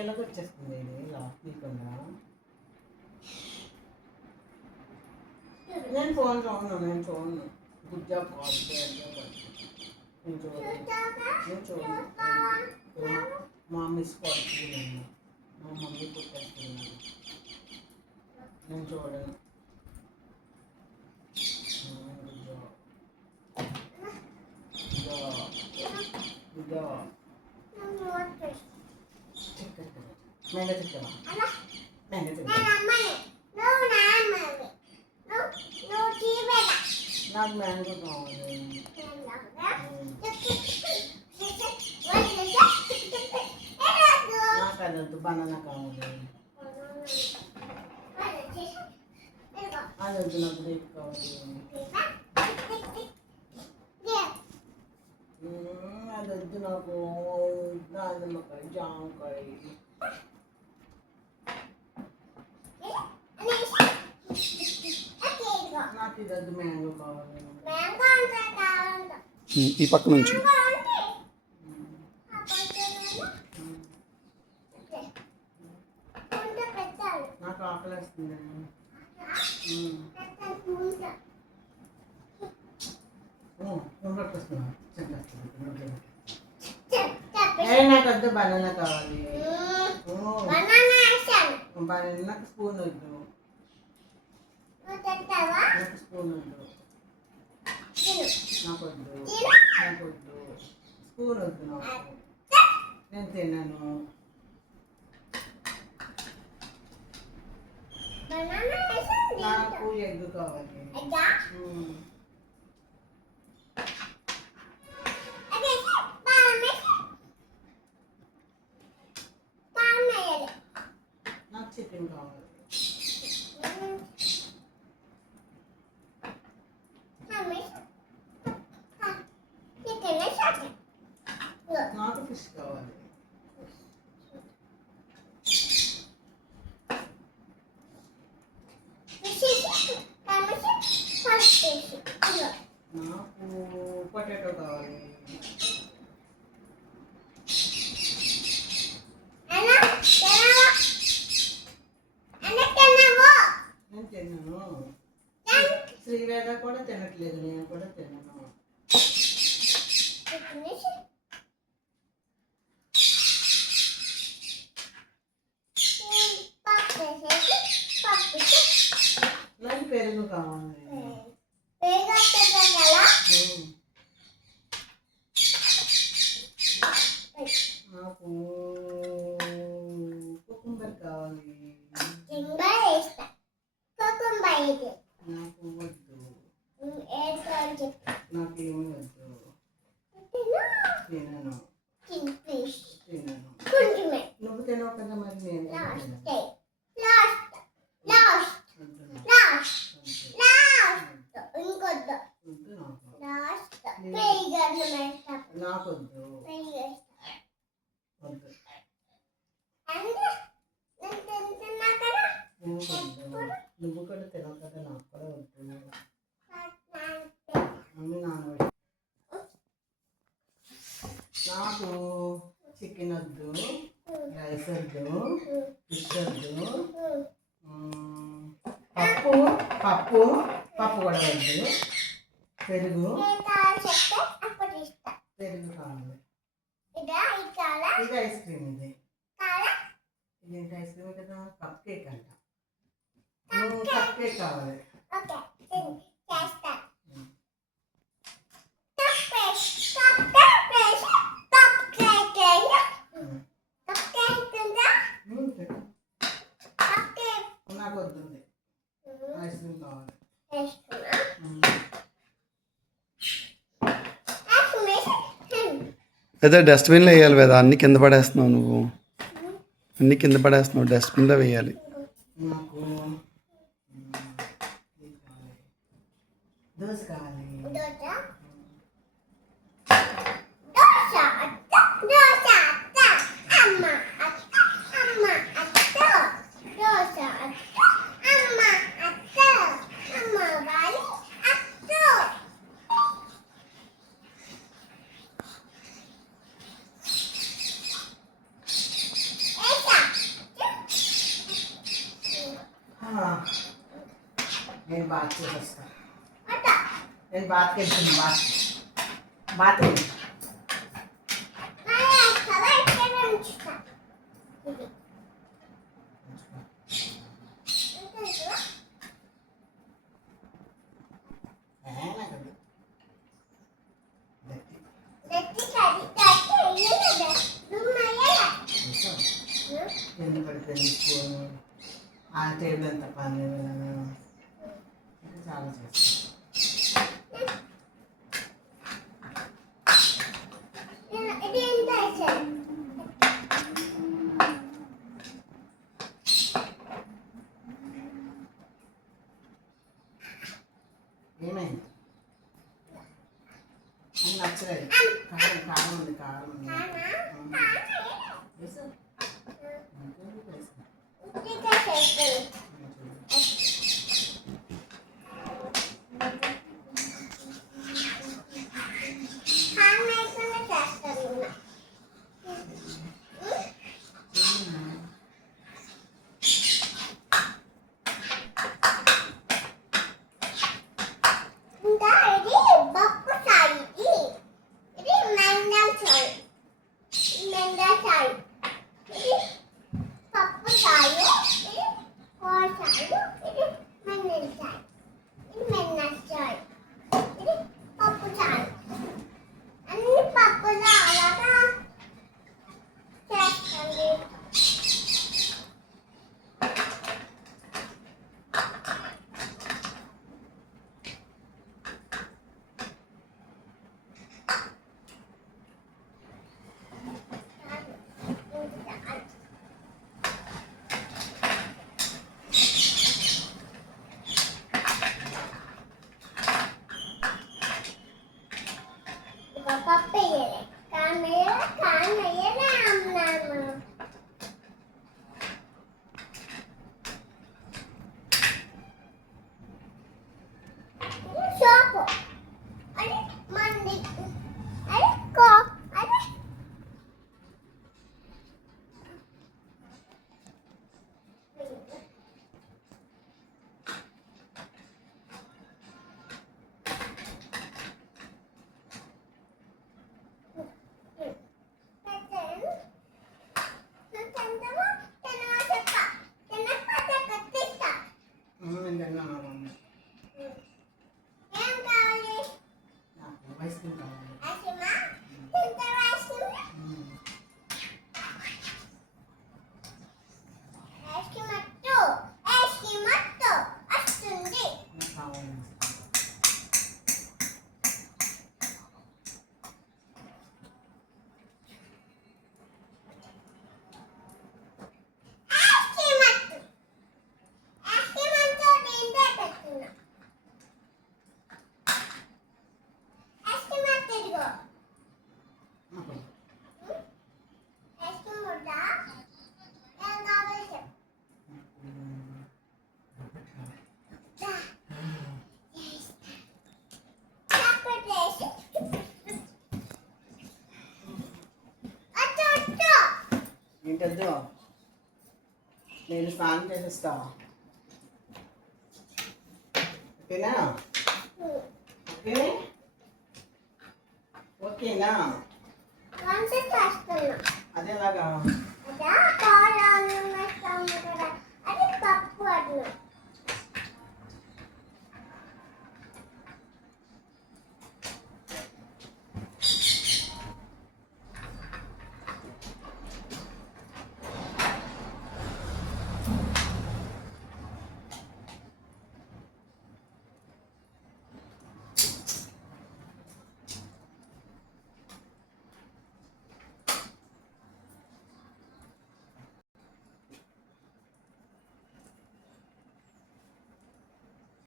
ఒకేలాగా వచ్చేస్తుంది ఇది లాక్ తీయకుండా. నేను చూడను గుడ్ జాబ్ కాదు, నేను చూడను. మా మిస్ కొడుతున్నాను, మా మమ్మీ పుట్టేస్తున్నాను, నేను చూడను. మ్యాంగో తింటావా? మ్యాంగో తింటా. నాకు మ్యాంగో కావాలి. నాకు అదొద్దు, బనానా కావాలి. అదొద్దు, నాకు రేపు కావాలి. అదొద్దు నాకు, దానిమ్మకాయ, జామకాయ. నాకు ఇదొద్దు, మ్యాంగో కావాలి. ఈ పక్క నుంచి నాకు ఆకలి వస్తుంది. నాకు వద్దు, బనానా కావాలి. నాకు స్పూన్ వద్దు, నాకు స్పూన్ వద్దు, నాకు వద్దు, నాకు వద్దు, స్పూన్ వద్దు నాకు, నేను తిన్నాను. నాకు ఎగ్ కావాలి. నాకు చికెన్ కావాలి. నాకు ఫిష్ కావాలి. నాకు పొటాటో కావాలి. నేను తిన్నాను. శ్రీవేద కూడా తినట్లేదు, నేను కూడా తిన్నాను. నాకు పెరుగు కావాలి. నాకు కుకుంబర్ కావాలి. నాకు వద్దు, నాకేమీ వద్దు. తినను, నువ్వు తినవు కదా, మరి నేను నాకొద్దు, నువ్వు కూడా తినవు కదా, నాకు కూడా వద్దు. నాకు చికెన్ వద్దు, రైస్ వద్దు, ఫిష్ వద్దు, పప్పు పప్పు పప్పు కూడా వద్దు. పెరుగు పెరుగు కావాలి. ఇది ఐస్ క్రీమ్, ఇదేంటి ఐస్ క్రీమ్ కదా, కప్ కేక్ అంట. కప్ కేక్ కావాలి. నాకు వద్దు, ఐస్ క్రీమ్ కావాలి. అదే డస్ట్బిన్లో వేయాలి కదా, అన్ని కింద పడేస్తున్నావు నువ్వు, అన్ని కింద పడేస్తున్నావు, డస్ట్బిన్లో వేయాలి. నాకు దోశ కావాలి. బాత్ చేసేస్తా. నేను బాత్కి వెళ్తాను. బాత్ వెళ్ళి ఎందుకు పడిపోయింది స్పూను ఆ టేబుల్ ఎంత పని చాలా చేస్తాను. ఏమైంది అని నచ్చలేదు. కారం ఉంది. వేసా ఏంటద్దు నేను స్నానం చేసేస్తా. ఓకేనా? ఓకేనా? అదేలాగా అది పప్పు.